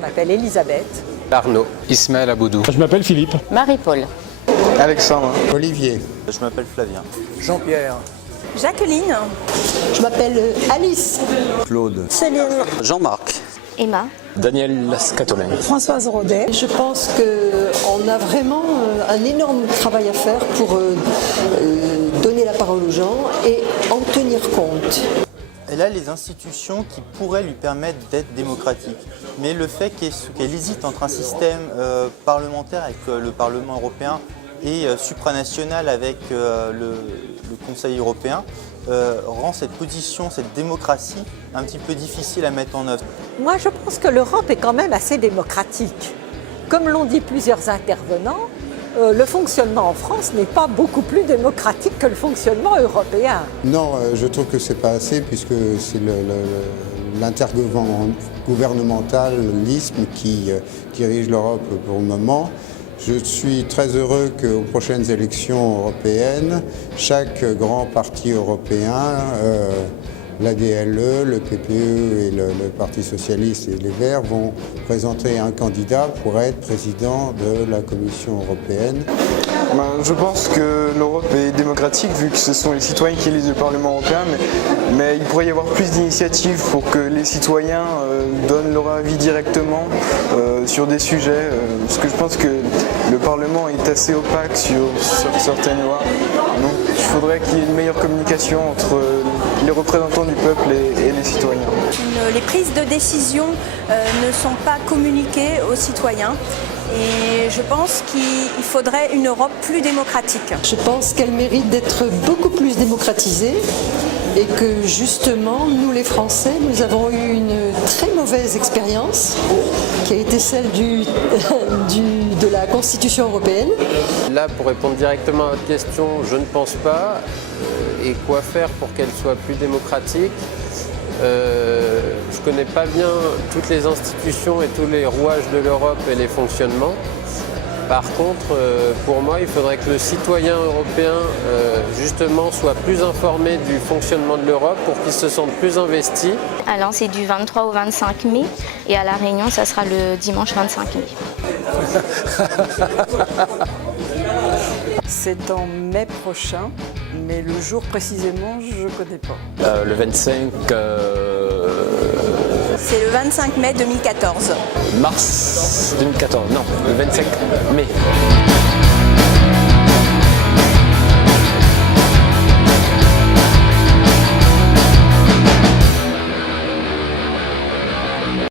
m'appelle Elisabeth. Arnaud. Ismaël Aboudou. Je m'appelle Philippe. Marie-Paul. Alexandre. Olivier. Je m'appelle Flavien. Jean-Pierre. Jacqueline. Je m'appelle Alice. Claude. Céline. Jean-Marc. Emma. Daniel Lascatolin. Françoise Rodet. Je pense qu'on a vraiment un énorme travail à faire pour donner la parole aux gens et en tenir compte. Elle a les institutions qui pourraient lui permettre d'être démocratique. Mais le fait qu'elle hésite entre un système parlementaire avec le Parlement européen et supranational avec le Conseil européen rend cette position, cette démocratie un petit peu difficile à mettre en œuvre. Moi, je pense que l'Europe est quand même assez démocratique. Comme l'ont dit plusieurs intervenants, le fonctionnement en France n'est pas beaucoup plus démocratique que le fonctionnement européen. Non, je trouve que c'est pas assez puisque c'est l'intergouvernementalisme qui dirige l'Europe pour le moment. Je suis très heureux qu'aux prochaines élections européennes, chaque grand parti européen, l'ADLE, le PPE et le Parti Socialiste et les Verts vont présenter un candidat pour être président de la Commission européenne. Je pense que l'Europe est démocratique vu que ce sont les citoyens qui élisent le Parlement européen, mais il pourrait y avoir plus d'initiatives pour que les citoyens donnent leur avis directement sur des sujets, parce que je pense que le Parlement est assez opaque sur certaines lois. Donc il faudrait qu'il y ait une meilleure communication entre les représentants du peuple et les citoyens. Les prises de décision ne sont pas communiquées aux citoyens. Et je pense qu'il faudrait une Europe plus démocratique. Je pense qu'elle mérite d'être beaucoup plus démocratisée et que justement, nous les Français, nous avons eu une très mauvaise expérience qui a été celle de la Constitution européenne. Là, pour répondre directement à votre question, je ne pense pas. Et quoi faire pour qu'elle soit plus démocratique ? Je ne connais pas bien toutes les institutions et tous les rouages de l'Europe et les fonctionnements. Par contre, pour moi, il faudrait que le citoyen européen, justement, soit plus informé du fonctionnement de l'Europe pour qu'il se sente plus investi. À Lens, c'est du 23 au 25 mai et à La Réunion, ça sera le dimanche 25 mai. C'est en mai prochain, mais le jour précisément, je ne connais pas. Le 25 C'est le 25 mai 2014. mars 2014, non, le 25 mai.